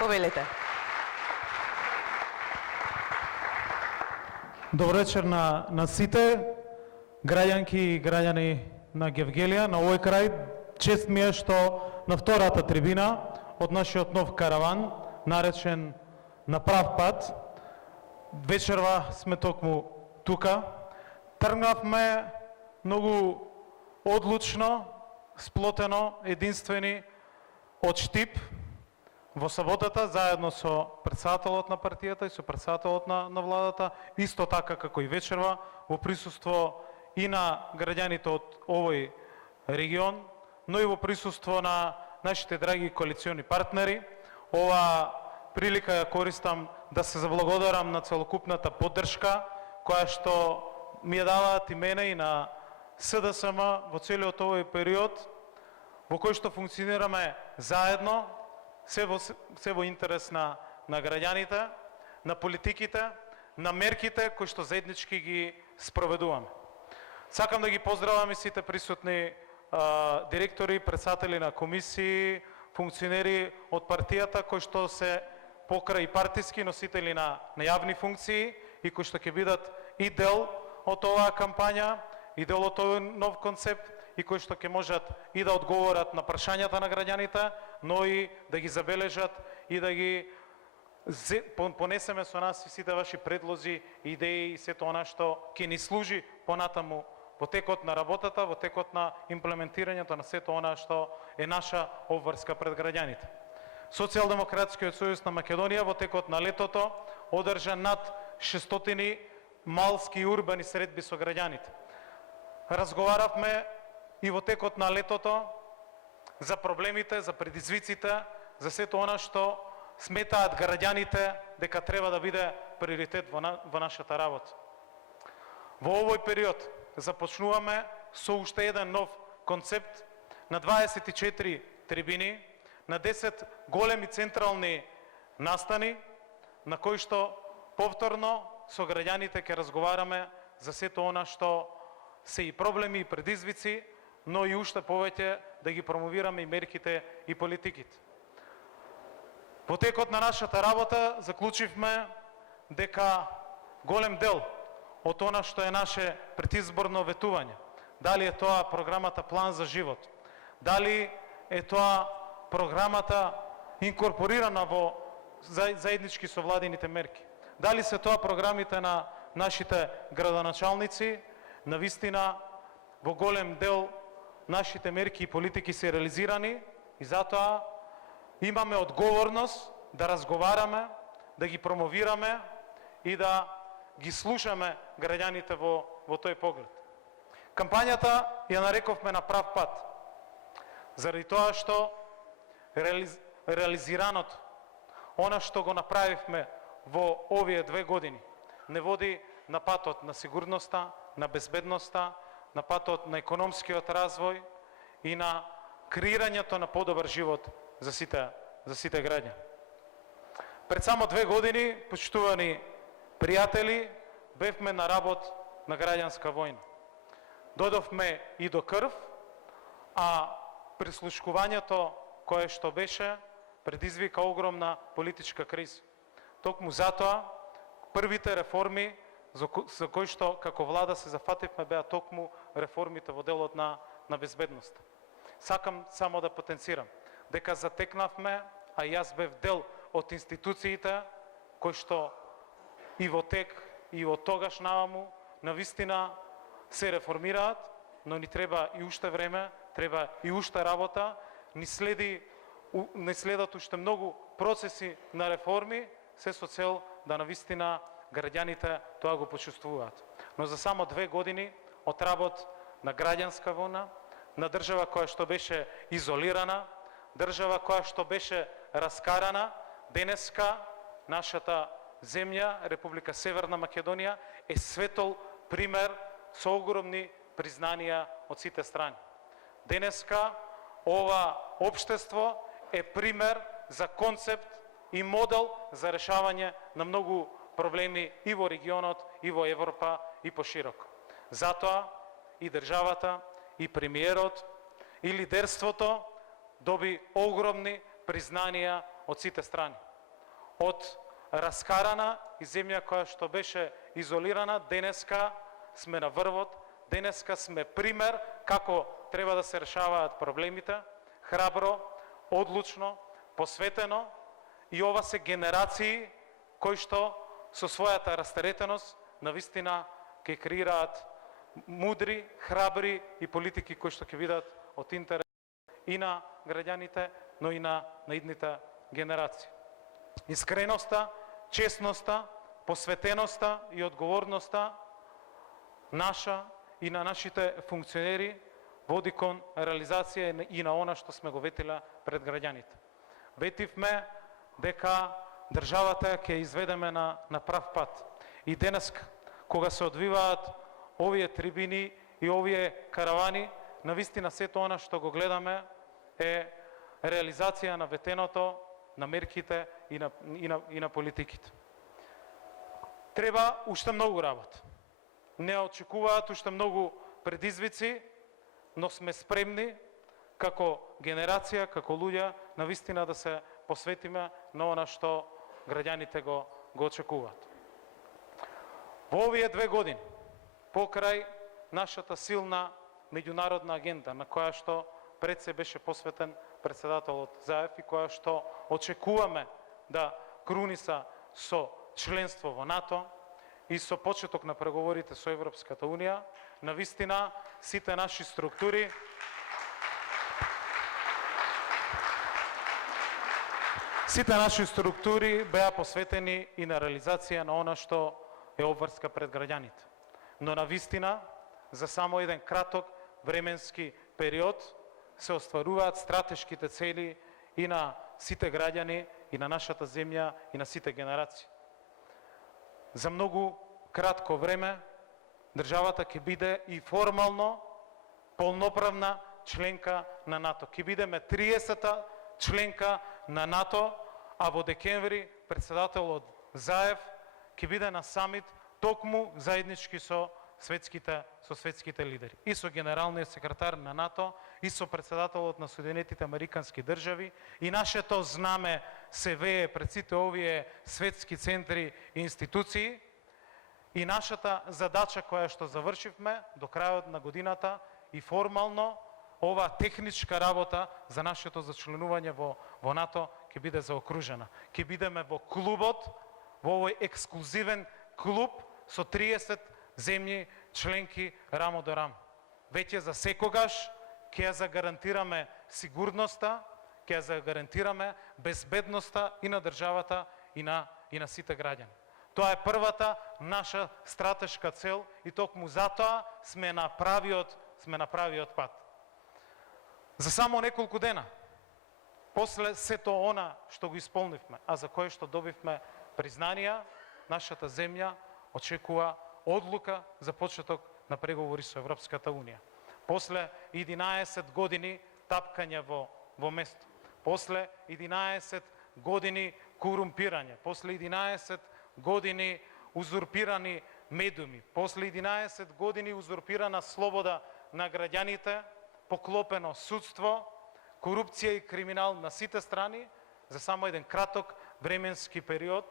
Повелете. Добро вечер на сите, граѓанки и граѓани на Гевгелија, на овој крај. Чест ми е што на втората трибина од нашиот нов караван, наречен На прав пат, вечерва сме токму тука. Тргнавме многу одлучно, сплотено, единствени од Штип во саботата, заедно со претседателот на партијата и со претседателот на владата, исто така како и вечерва, во присуство и на граѓаните од овој регион, но и во присуство на нашите драги коалициони партнери. Ова прилика ја користам да се заблагодарам на целокупната поддршка која што ми ја даваат и мене и на СДСМ во целиот овој период во кој што функционираме заедно, се во интерес на граѓаните, на политиките, на мерките кои што заеднички ги спроведуваме. Сакам да ги поздравам и сите присутни директори, претседатели на комисии, функционери од партијата кои што се покрај партиски носители на јавни функции и кои што ќе бидат и дел од оваа кампања, и дел од овој нов концепт, и кои што ќе можат и да одговорат на прашањата на граѓаните, но и да ги забележат и да ги понесеме со нас и сите ваши предлози, идеи и сето она што ќе ни служи понатаму во текот на работата, во текот на имплементирањето на сето она што е наша обврска пред граѓаните. Социјалдемократскиот сојуз на Македонија во текот на летото одржа над 600 малски и урбани средби со граѓаните. Разговаравме и во текот на летото за проблемите, за предизвиците, за сето она што сметаат граѓаните дека треба да биде приоритет во нашата работа. Во овој период започнуваме со уште еден нов концепт на 24 трибини, на 10 големи централни настани, на кои што повторно со граѓаните ќе разговараме за сето она што се и проблеми и предизвици, но и уште повеќе да ги промовираме и мерките и политиките. Во текот на нашата работа заклучивме дека голем дел од она што е наше предизборно ветување, дали е тоа програмата План за живот, дали е тоа програмата инкорпорирана во заеднички со владините мерки, дали се тоа програмите на нашите градоначалници, навистина во голем дел нашите мерки и политики се реализирани и затоа имаме одговорност да разговараме, да ги промовираме и да ги слушаме граѓаните во тој поглед. Кампањата ја нарековме На прав пат, заради тоа што реализираното, она што го направивме во овие 2 години, не води на патот на сигурноста, на безбедноста, на патот на економскиот развој и на креирањето на подобар живот за сите граѓани. Пред само 2 години, почитувани пријатели, бевме на работ на граѓанска војна. Додовме и до крв, а прислушкувањето кое што беше предизвика огромна политичка криза. Токму затоа првите реформи за кои што како влада се зафативме беа токму реформите во делот на безбедност. Сакам само да потенцирам дека затекнавме, а јас бев дел од институциите кои што и во тек и од тогаш наваму навистина се реформираат, но ни треба и уште време, треба и уште работа, ни следат уште многу процеси на реформи, се со цел да навистина граѓаните тоа го почувствуваат. Но за само 2 години од работ на граѓанска војна, на држава која што беше изолирана, држава која што беше раскарана, денеска нашата земја, Република Северна Македонија, е светол пример со огромни признанија од сите страни. Денеска ова општество е пример за концепт и модел за решавање на многу проблеми и во регионот, и во Европа, и пошироко. Затоа и државата, и премиерот, и лидерството доби огромни признанија од сите страни. од раскарана и земја која што беше изолирана, денеска сме на врвот, денеска сме пример како треба да се решаваат проблемите, храбро, одлучно, посветено, и ова се генерации кои што со својата растеретеност навистина ќе креираат мудри, храбри и политики кои што ќе бидат од интерес и на граѓаните, но и на идните генерации. Искреноста, честноста, посветеноста и одговорноста наша и на нашите функционери води кон реализација и на она што сме го ветиле пред граѓаните. Ветивме дека државата ќе изведеме на прав пат. И денес, кога се одвиваат овие трибини и овие каравани, навистина сето она што го гледаме е реализација на ветеното, на мерките и на политиките. Треба уште многу работа. Не очекуваат уште многу предизвици, но сме спремни како генерација, како луѓе, навистина да се посветиме на она што граѓаните го очекуваат. Во овие 2 години, покрај нашата силна меѓународна агенда, на која што пред се беше посветен председателот Заев и која што очекуваме да круниса со членство во НАТО и со почеток на преговорите со Европската Унија, навистина сите наши структури беа посветени и на реализација на она што е обврска пред граѓаните. Но навистина, за само еден краток временски период се остваруваат стратешките цели и на сите граѓани, и на нашата земја, и на сите генерации. За многу кратко време државата ќе биде и формално полноправна членка на НАТО. Ќе бидеме 30-та членка на НАТО, а во декември председателот Заев ќе биде на самит токму заеднички со светските лидери. И со генералниот секретар на НАТО, и со председателот на Соединетите Американски држави, и нашето знаме се вее пред сите овие светски центри и институции, и нашата задача која што завршивме до крајот на годината и формално ова техничка работа за нашето зачленување во НАТО ќе биде заокружена. Ќе бидеме во клубот, во овој ексклузивен клуб со 30 земји членки рамо до рамо. Веќе за секогаш ќе ја загарантираме сигурноста, ќе ја загарантираме безбедноста и на државата и на сите граѓани. Тоа е првата наша стратешка цел и токму затоа сме на правиот пат. За само неколку дена, после сето она што го исполнивме, а за кое што добивме признанија, нашата земја очекува одлука за почеток на преговори со Европската Унија. После 11 години тапкање во место, после 11 години корумпирање, после 11 години узурпирани медиуми, после 11 години узурпирана слобода на граѓаните, поклопено судство, корупција и криминал на сите страни, за само еден краток временски период,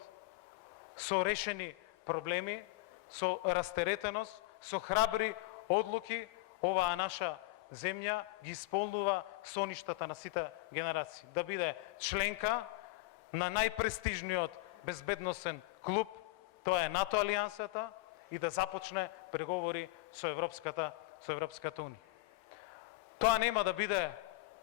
со решени проблеми, со растеретеност, со храбри одлуки, оваа наша земја ги исполнува соништата на сите генерации. Да биде членка на најпрестижниот безбедносен клуб, тоа е НАТО алијансата, и да започне преговори со Европската Унија. Тоа нема да биде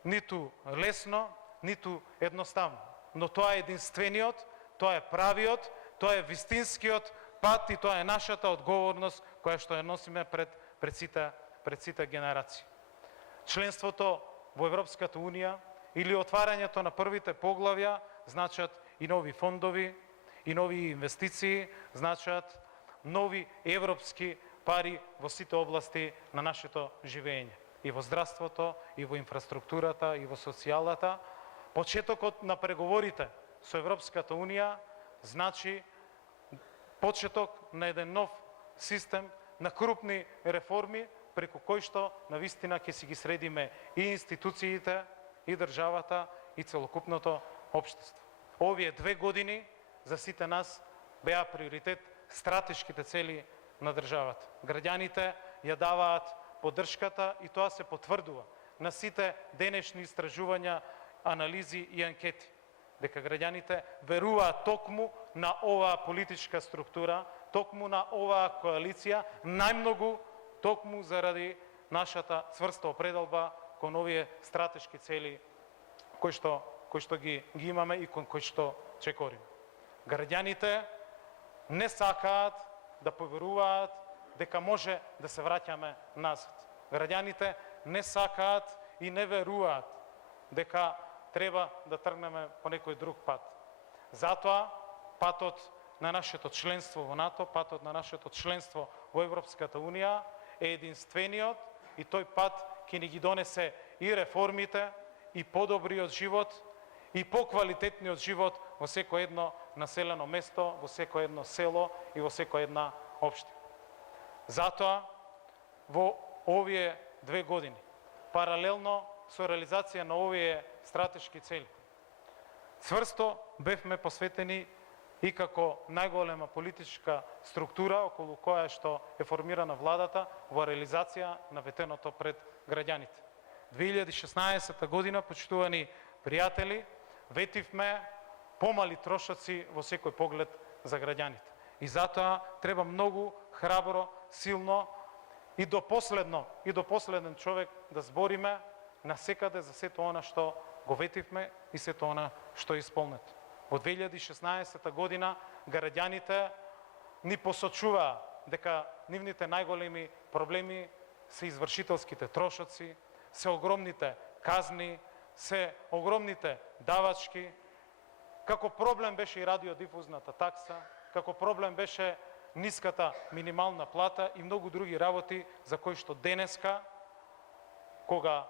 ниту лесно, ниту едноставно, но тоа е единствениот, тоа е правиот, тоа е вистинскиот пат и тоа е нашата одговорност која што ја носиме пред сите генерации. Членството во Европската Унија или отварањето на првите поглавја значат и нови фондови, и нови инвестиции, значат нови европски пари во сите области на нашето живење. И во здравството, и во инфраструктурата, и во социјалата. Почетокот на преговорите со Европската Унија значи почеток на еден нов систем на крупни реформи, преку кој што навистина ќе си ги средиме и институциите, и државата, и целокупното општество. Овие 2 години за сите нас беа приоритет стратешките цели на државата. Граѓаните ја даваат поддршката и тоа се потврдува на сите денешни истражувања, анализи и анкети, дека граѓаните веруваат токму на оваа политичка структура, токму на оваа коалиција, најмногу токму заради нашата цврста определба кон овие стратешки цели кои што ги имаме и кон кои што чекориме. Граѓаните не сакаат да поверуваат дека може да се враќаме назад. Граѓаните не сакаат и не веруваат дека треба да тргнеме по некој друг пат. Затоа патот на нашето членство во НАТО, патот на нашето членство во Европската Унија е единствениот и тој пат ќе ни ги донесе и реформите, и подобриот живот, и поквалитетниот живот во секој едно населено место, во секој едно село и во секоја една општина. Затоа, во овие 2 години, паралелно со реализација на овие стратешки цели, цврсто бевме посветени и како најголема политичка структура околу која што е формирана владата во реализација на ветеното пред граѓаните. 2016 година, почитувани пријатели, ветивме помали трошоци во секој поглед за граѓаните. И затоа треба многу храбро, силно и до последен човек да збориме насекаде за сето она што го ветивме и сето она што е исполнето. Во 2016 година граѓаните ни посочуваа дека нивните најголеми проблеми се извршителските трошоци, се огромните казни, се огромните давачки, како проблем беше и радиодифузната такса, како проблем беше ниската минимална плата и многу други работи за кои што денеска, кога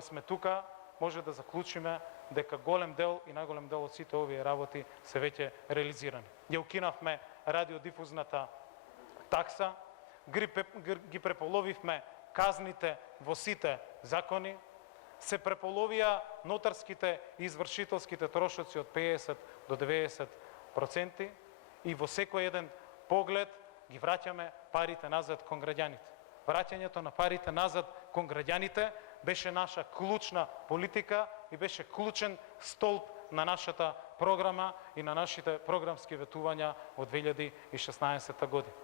сме тука, може да заклучиме дека голем дел и најголем дел од сите овие работи се веќе реализирани. Ја укинавме радиодифузната такса, ги преполовивме казните во сите закони, се преполовија нотарските и извршителските трошоци од 50 до 90% и во секој еден поглед ги враќаме парите назад кон граѓаните. Враќањето на парите назад кон граѓаните беше наша клучна политика и беше клучен столб на нашата програма и на нашите програмски ветувања во 2016 година.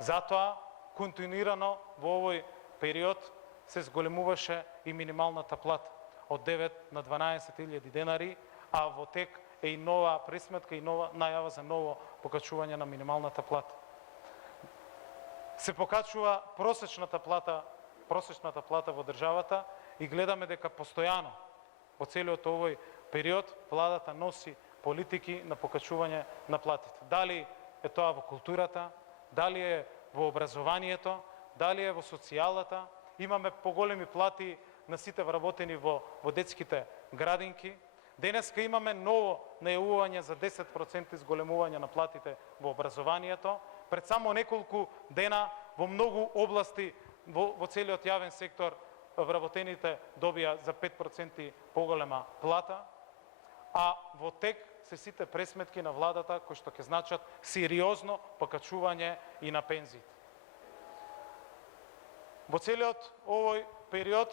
Затоа, континуирано во овој период се зголемуваше и минималната плата од 9 на 12.000 денари, а во тек е и нова пресметка и нова најава за ново покачување на минималната плата. Се покачува просечната плата во државата и гледаме дека постојано во целиот овој период владата носи политики на покачување на платите. Дали е тоа во културата, дали е во образованието, дали е во социјалата, имаме поголеми плати на сите вработени во детските градинки. Денеска имаме ново најавување за 10% изголемување на платите во образованието. Пред само неколку дена во многу области во целиот јавен сектор вработените добија за 5% поголема плата, а во тек се сите пресметки на владата кои што ќе значат сериозно покачување и на пензиите. Во целиот овој период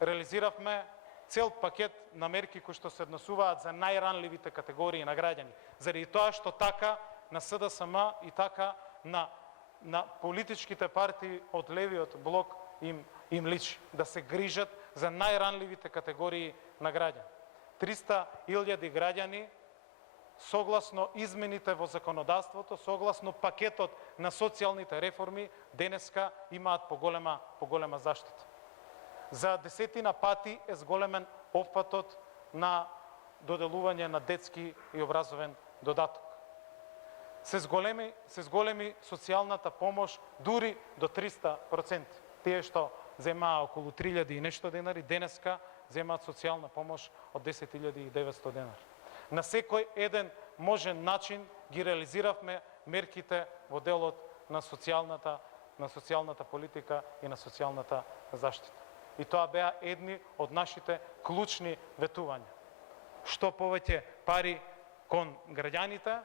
реализиравме цел пакет на мерки кои што се однесуваат за најранливите категории на граѓани. Заради тоа што така на СДСМ и така на политичките партии од левиот блок им личи да се грижат за најранливите категории на граѓани. 300.000 граѓани согласно измените во законодавството, согласно пакетот на социјалните реформи, денеска имаат поголема заштита. За десетина пати е зголемен опфатот на доделување на детски и образовен додаток. Се зголеми социјалната помош дури до 300%. Тие што земаа околу 3.000 и нешто денари, денеска земаат социјална помош од 10.900 денари. На секој еден можен начин ги реализиравме мерките во делот на социјалната политика и на социјалната заштита. И тоа беа едни од нашите клучни ветувања. Што повеќе пари кон граѓаните,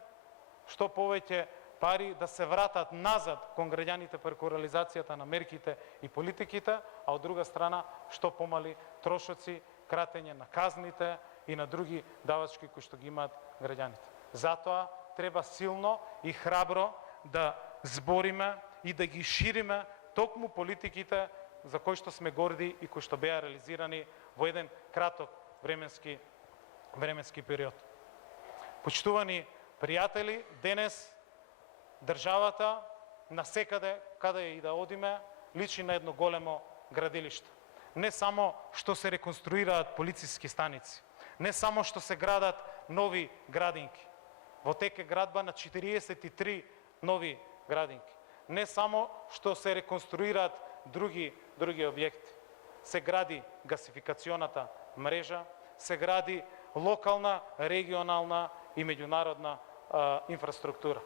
што повеќе пари да се вратат назад кон граѓаните преку реализацијата на мерките и политиките, а од друга страна што помали трошоци, кратење на казните и на други давачки кои што ги имаат граѓаните. Затоа треба силно и храбро да збориме и да ги шириме токму политиките за кои што сме горди и кои што беа реализирани во еден краток временски период. Почитувани пријатели, денес државата насекаде каде и да одиме личи на едно големо градилиште. Не само што се реконструираат полициски станици, не само што се градат нови градинки. Во тек е градба на 43 нови градинки. Не само што се реконструираат други објекти. Се гради гасификационата мрежа, се гради локална, регионална и меѓународна инфраструктура.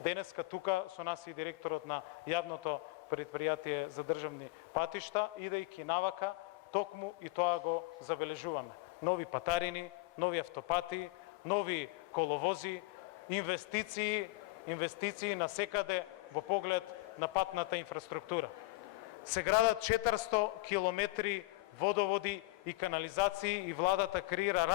Денеска тука со нас и директорот на јавното предпријатие за државни патишта, идејќи навака, токму и тоа го забележуваме. Нови патарини, нови автопати, нови коловози, инвестиции насекаде во поглед на патната инфраструктура. Се градат 400 километри водоводи и канализации и владата креира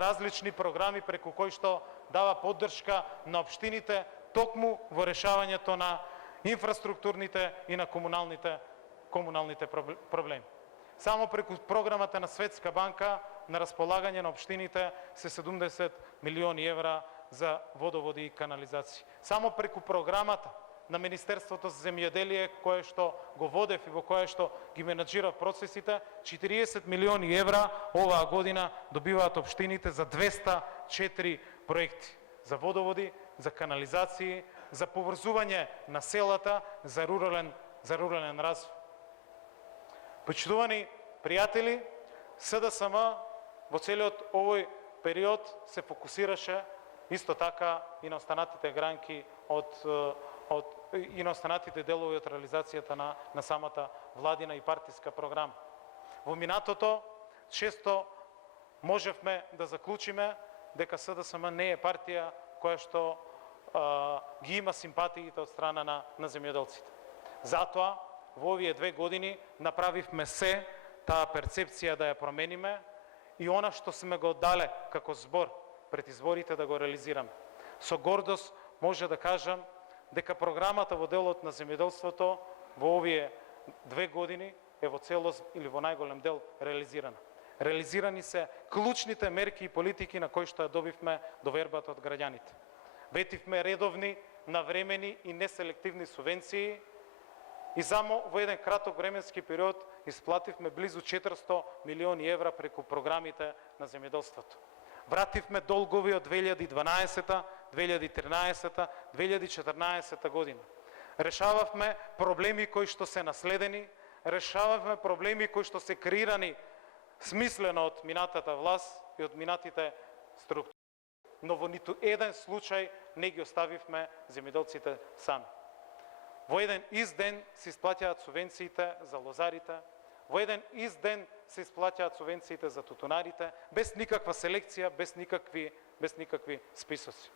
различни програми преку кои што дава поддршка на општините токму во решавањето на инфраструктурните и на комуналните проблеми. Само преку програмата на Светска банка на располагање на општините се 70 милиони евра за водоводи и канализации. Само преку програмата на Министерството за земјоделие, кое што го водев и во кое што ги менаџирав процесите, 40 милиони евра оваа година добиваат општините за 204 проекти. За водоводи, за канализации, за поврзување на селата, за рурален развој. Почитувани пријатели, СДСМ во целиот овој период се фокусираше исто така и на останатите гранки и на останатите делови од реализацијата на самата владина и партиска програма. Во минатото често можевме да заклучиме дека СДСМ не е партија која што ги има симпатиите од страна на земјоделците. Затоа во овие 2 години направивме се таа перцепција да ја промениме и она што сме го дале како збор пред изборите да го реализираме. Со гордост може да кажам дека програмата во делот на земјоделството во овие 2 години е во целост или во најголем дел реализирана. Реализирани се клучните мерки и политики на кои што ја добивме довербата од граѓаните. Ветивме редовни, навремени и неселективни субвенции и само во еден краток временски период исплативме близу 400 милиони евра преку програмите на земјоделството. Вративме долгови од 2012, 2013, 2014 година. Решававме проблеми кои што се наследени, решававме проблеми кои што се креирани смислено од минатата власт и од минатите структури. Но во ниту еден случај не ги оставивме земјоделците сами. Во еден ист ден се исплаќаат субвенциите за лозарите, во еден ист ден се исплаќаат субвенциите за тутунарите, без никаква селекција, без никакви списоци.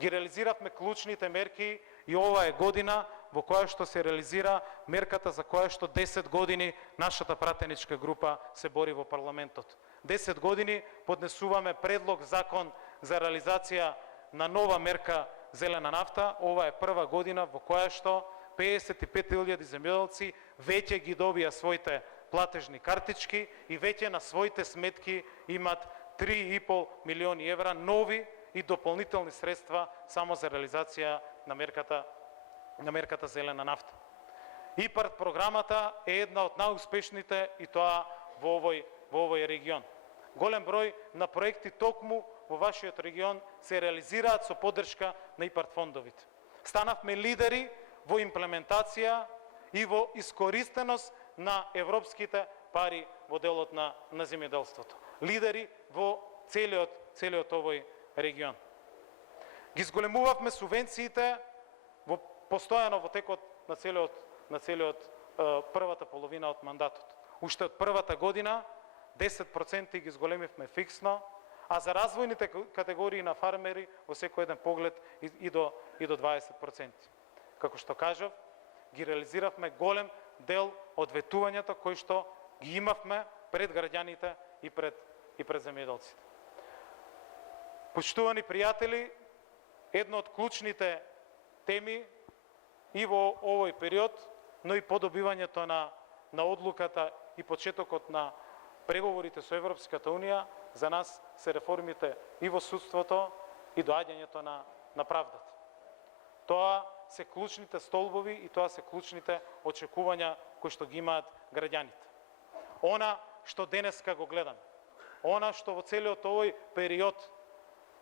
Ги реализиравме клучните мерки и ова е година во која што се реализира мерката за која што 10 години нашата пратеничка група се бори во парламентот. 10 години поднесуваме предлог закон за реализација на нова мерка зелена нафта. Ова е прва година во која што 55.000 земјоделци веќе ги добија своите платежни картички и веќе на своите сметки имат 3,5 милиони евра нови и дополнителни средства само за реализација на мерката зелена нафта. ИПАРД програмата е една од најуспешните и тоа во овој регион. Голем број на проекти токму во вашиот регион се реализираат со поддршка на ИПАРД фондовите. Станавме лидери во имплементација и во искористеност на европските пари во делот на земјоделството. Лидери во целиот овој регион. Ги зголемувавме субвенциите постојано во текот на целиот првата половина од мандатот. Уште од првата година 10% ги зголемивме фиксно, а за развојните категории на фармери во секој еден поглед и до 20%. Како што кажав, ги реализиравме голем дел од ветувањата кои што ги имавме пред граѓаните и пред земјоделците. Почитувани пријатели, едно од клучните теми и во овој период, но и подобивањето на одлуката и почетокот на преговорите со Европската Унија, за нас се реформите и во судството и доаѓањето на правдата. Тоа се клучните столбови и тоа се клучните очекувања кои што ги имаат граѓаните. Она што денеска го гледаме, она што во целиот овој период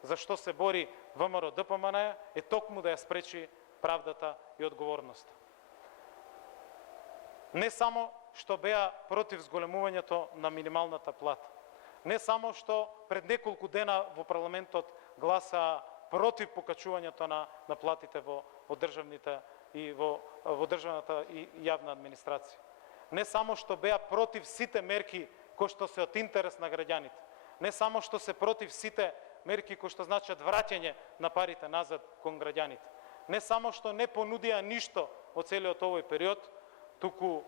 за што се бори ВМРО ДПМН е токму да ја спречи правдата и одговорноста. Не само што беа против зголемувањето на минималната плата, не само што пред неколку дена во парламентот гласа против покачувањето на платите во државните и во државната и јавна администрација, не само што беа против сите мерки кои што се од интерес на граѓаните, не само што се против сите мерки кои што значат враќање на парите назад кон граѓаните, не само што не понудија ништо во целиот овој период, туку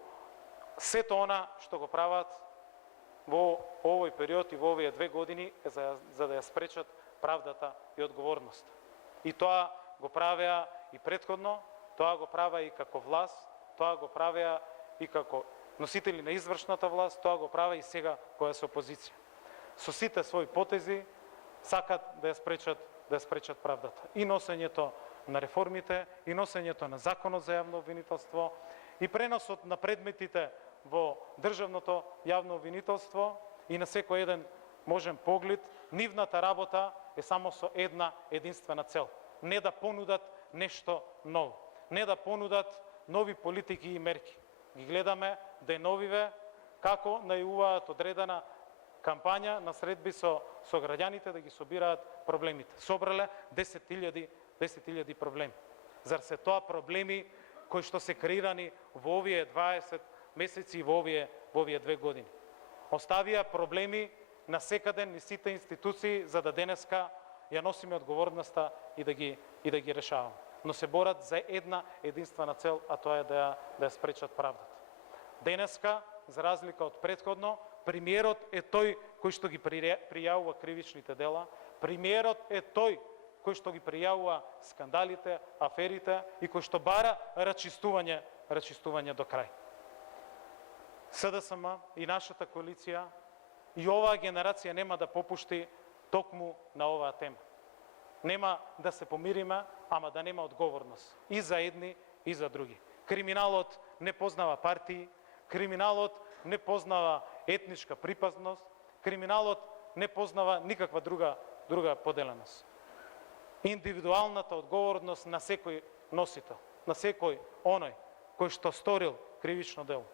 сето она што го прават во овој период и во овие 2 години е за да ја спречат правдата и одговорноста. И тоа го правеа и претходно, тоа го правеа и како власт, тоа го правеа и како носители на извршната власт, тоа го правеа и сега која се опозиција. Со сите своји потези сакат да ја спречат правдата. И носењето на реформите, и носењето на законот за јавно обвинителство, и преносот на предметите во државното јавно обвинителство и на секој еден можен поглед, нивната работа е само со една единствена цел. Не да понудат нешто ново, не да понудат нови политики и мерки. Ги гледаме деновиве како најуваат одредена кампања на средби со граѓаните да ги собираат проблемите. Собрале 10.000 проблеми. Зар се тоа проблеми кои што се креирани во овие 20 месеци и во овие 2 години? Оставија проблеми на секаде низ сите институции за да денеска ја носиме одговорноста и да ги решаваме. Но се борат за една единствена цел, а тоа е да ја спречат правдата. Денеска, за разлика од претходно, премиерот е тој кој што ги пријавува кривичните дела, премиерот е тој кој што ги пријавува скандалите, аферите и кој што бара рачистување до крај. СДСМ и нашата коалиција и оваа генерација нема да попушти токму на оваа тема. Нема да се помириме, ама да нема одговорност и за едни и за други. Криминалот не познава партии, криминалот не познава етничка припазност, криминалот не познава никаква друга поделеност. Индивидуалната одговорност на секој носител, на секој оној кој што сторил кривично дело.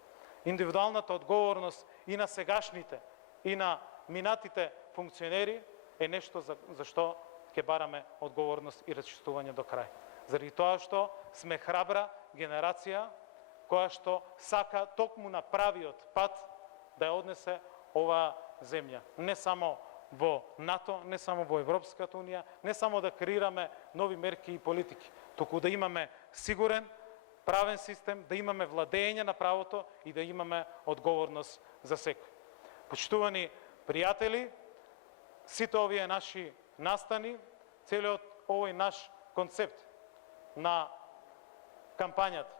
Индивидуалната одговорност и на сегашните и на минатите функционери е нешто за што ќе бараме одговорност и рачистување до крај. Заради тоа што сме храбра генерација која што сака токму на правиот пат да ја однесе оваа земја. Не само во НАТО, не само во Европската Унија, не само да креираме нови мерки и политики, туку да имаме сигурен, правен систем, да имаме владење на правото и да имаме одговорност за секој. Почитувани пријатели, сите овие наши настани, целиот овој наш концепт на кампањата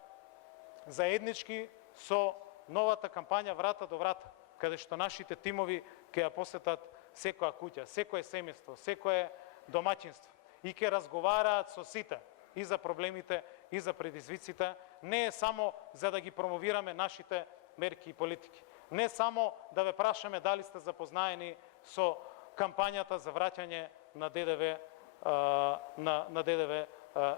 заеднички со новата кампања Врата до врата, каде што нашите тимови ќе ја посетат секоја куќа, секое семејство, секое домаќинство и ќе разговараат со сите и за проблемите и за предизвиците, не е само за да ги промовираме нашите мерки и политики, не само да ве прашаме дали сте запознаени со кампањата за враќање на ДДВ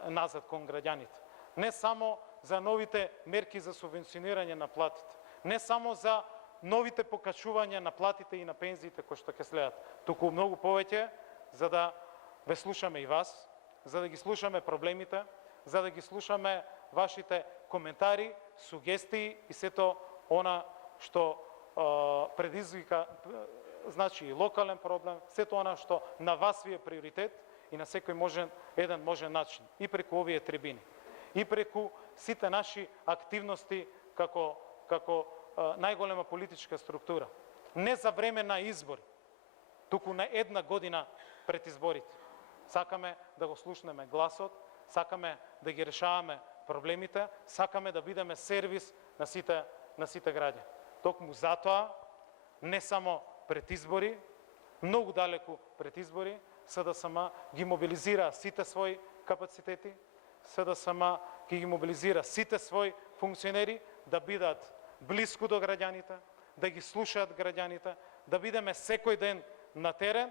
назад кон граѓаните, не само за новите мерки за субвенционирање на платите, не само за новите покачувања на платите и на пензиите кои што ќе следат, туку многу повеќе за да ве слушаме и вас, за да ги слушаме проблемите, за да ги слушаме вашите коментари, сугестии и сето она што предизвика значи и локален проблем, сето она што на вас ви е приоритет и на секој еден можен начин, и преку овие трибини, и преку сите наши активности како најголема политичка структура. Не за време на избори, туку на една година пред изборите. Сакаме да го слушнеме гласот, сакаме да ги решаваме проблемите, сакаме да бидеме сервис на сите граѓани. Токму затоа, не само пред избори, многу далеку пред избори, СДСМ ги мобилизира сите своји капацитети, СДСМ ги мобилизира сите своји функционери да бидат близко до граѓаните, да ги слушаат граѓаните, да бидеме секој ден на терен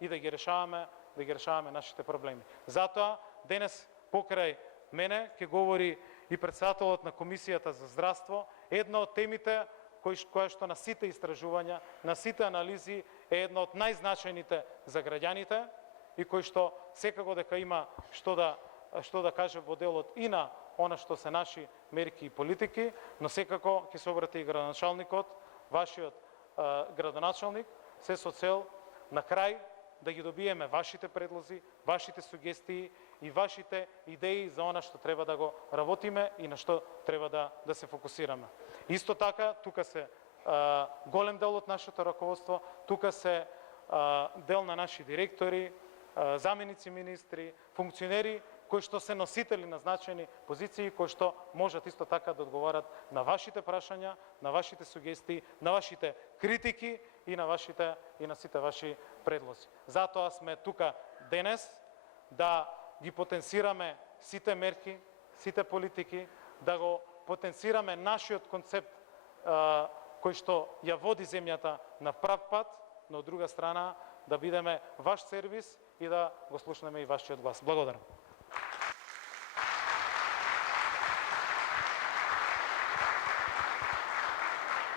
и да ги решаваме нашите проблеми. Затоа денес покрај мене ќе говори и председателот на Комисијата за здравство, една од темите која што на сите истражувања, на сите анализи е една од најзначајните за граѓаните и кој што секако дека има што да каже во делот и на она што се наши мерки и политики, но секако ќе се обрати и градоначалникот, вашиот градоначалник, се со цел на крај да ги добиеме вашите предлози, вашите сугестии и вашите идеи за она што треба да го работиме и на што треба да се фокусираме. Исто така, тука се голем дел од нашето раководство, тука се дел на наши директори, заменици министри, функционери кои што се носители на значајни позиции, кои што можат исто така да одговорат на вашите прашања, на вашите сугестии, на вашите критики и на сите ваши предлози. Затоа сме тука денес да ги потенцираме сите мерки, сите политики, да го потенцираме нашиот концепт кој што ја води земјата на прав пат, но од друга страна да бидеме ваш сервис и да го слушнеме и вашиот глас. Благодарам.